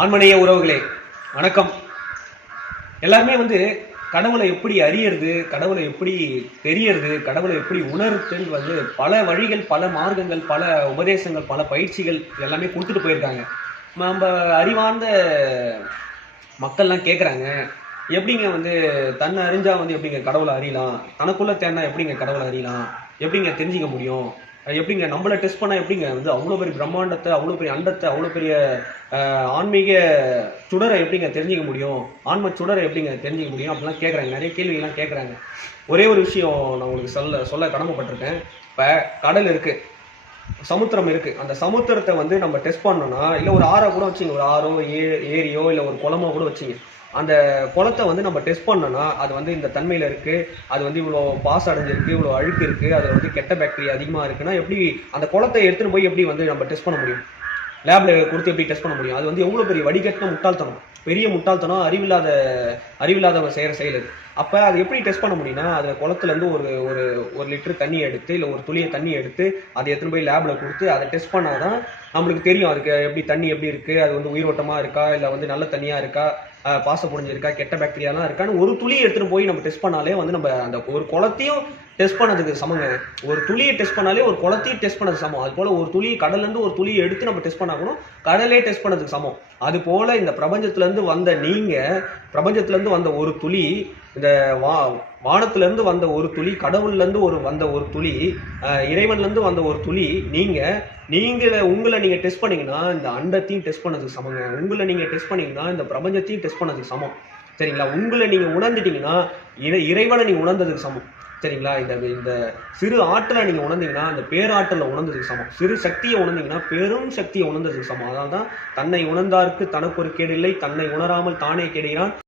ஆன்மநேய உறவுகளே வணக்கம். எல்லாருமே வந்து கடவுளை எப்படி அறியறது கடவுளை எப்படி தெரியறது கடவுளை எப்படி உணர்த்துன்னு வந்து பல வழிகள் பல மார்க்கங்கள் பல உபதேசங்கள் பல பயிற்சிகள் எல்லாமே கொடுத்துட்டு போயிருக்காங்க. நம்ம அறிவார்ந்த மக்கள்லாம் கேட்குறாங்க எப்படிங்க வந்து தன்னை அறிஞ்சால் வந்து எப்படிங்க கடவுளை அறியலாம் தனக்குள்ளே தேனா எப்படிங்க கடவுளை அறியலாம் எப்படிங்க தெரிஞ்சுக்க முடியும் எப்படிங்க? நம்மள டெஸ்ட் பண்ணால் எப்படிங்க? வந்து அவ்வளோ பெரிய பிரம்மாண்டத்தை அவ்வளோ பெரிய அண்டத்தை அவ்வளோ பெரிய ஆன்மீக சுடரை எப்படிங்க தெரிஞ்சுக்க முடியும்? ஆன்ம சுடரை எப்படிங்க தெரிஞ்சிக்க முடியும்? அப்படிலாம் கேட்குறாங்க நிறைய கேள்விகள்லாம் கேட்குறாங்க ஒரே ஒரு விஷயம் நான் உங்களுக்கு சொல்ல சொல்ல கடமைப்பட்டிருக்கேன். இப்போ கடல் இருக்குது சமுத்திரம் இருக்குது அந்த சமுத்திரத்தை வந்து நம்ம டெஸ்ட் பண்ணோம்னா இல்லை ஒரு ஆறோ கூட வச்சிங்க ஒரு ஆறோ ஏ ஏரியோ இல்லை ஒரு குளமோ கூட வச்சிங்க. அந்த குளத்தை வந்து நம்ம டெஸ்ட் பண்ணோம்னா அது வந்து இந்த தன்மையில் இருக்குது அது வந்து இவ்வளோ பாஸ் அடைஞ்சிருக்கு இவ்வளோ அழுக்கு இருக்குது அதில் வந்து கெட்ட பாக்டீரியா அதிகமாக இருக்குன்னா எப்படி அந்த குளத்தை எடுத்துகிட்டு போய் எப்படி வந்து நம்ம டெஸ்ட் பண்ண முடியும்? லேபில் கொடுத்து எப்படி டெஸ்ட் பண்ண முடியும்? அது வந்து எவ்வளோ பெரிய வடிகட்டின முட்டாள்தனம்? பெரிய முட்டாள்தனம் அறிவில்லாத அறிவில்லாதவங்க செய்கிற செயல் அது. அப்போ அது எப்படி டெஸ்ட் பண்ண முடியும்னா அதை குளத்துலேருந்து ஒரு ஒரு ஒரு லிட்டர் தண்ணி எடுத்து இல்லை ஒரு துளியை தண்ணி எடுத்து அதை எடுத்துன்னு போய் லேபில் கொடுத்து அதை டெஸ்ட் பண்ணாதான் நம்மளுக்கு தெரியும் அதுக்கு எப்படி தண்ணி எப்படி இருக்குது அது வந்து உயிரோட்டமாக இருக்கா இல்லை வந்து நல்ல தண்ணியாக இருக்கா பாச புடிஞ்சிருக்கா கெட்ட பாக்டீரியாலாம் இருக்கான்னு ஒரு துளி எடுத்துகிட்டு போய் நம்ம டெஸ்ட் பண்ணாலே வந்து நம்ம அந்த ஒரு குளத்தையும் டெஸ்ட் பண்ணதுக்கு சமங்க. ஒரு துளியை டெஸ்ட் பண்ணாலே ஒரு குளத்தையும் டெஸ்ட் பண்ணது சமம். அது போல் ஒரு துளி கடல்லேருந்து ஒரு துளியை எடுத்து நம்ம டெஸ்ட் பண்ணாக்கணும் கூட கடலே டெஸ்ட் பண்ணதுக்கு சமம். அது போல் இந்த பிரபஞ்சத்துலேருந்து வந்த நீங்கள் பிரபஞ்சத்துலேருந்து வந்த ஒரு துளி இந்த வா வானத்துலேருந்து வந்த ஒரு துளி கடவுள்லேருந்து ஒரு வந்த ஒரு துளி இறைவன்லேருந்து வந்த ஒரு துளி நீங்கள் நீங்கள் உங்களை நீங்கள் டெஸ்ட் பண்ணிங்கன்னா இந்த அண்டத்தையும் டெஸ்ட் பண்ணதுக்கு சமங்க. உங்களை நீங்கள் டெஸ்ட் பண்ணிங்கன்னா இந்த பிரபஞ்சத்தையும் டெஸ்ட் பண்ணதுக்கு சமம். சரிங்களா? உங்களை நீங்கள் உணர்ந்துட்டீங்கன்னா இறை- இறைவனை நீங்கள் உணர்ந்ததுக்கு சமம். சரிங்களா? இந்த இந்த சிறு ஆற்றலை நீங்கள் உணர்ந்தீங்கன்னா அந்த பேராற்றலை உணர்ந்ததுக்கு சமம். சிறு சக்தியை உணர்ந்தீங்கன்னா பெரும் சக்தியை உணர்ந்ததுக்கு சமம். அதான் தன்னை உணர்ந்தார்க்கு தனக்கு ஒரு கேடு இல்லை தன்னை உணராமல் தானே கெடுகிறான்.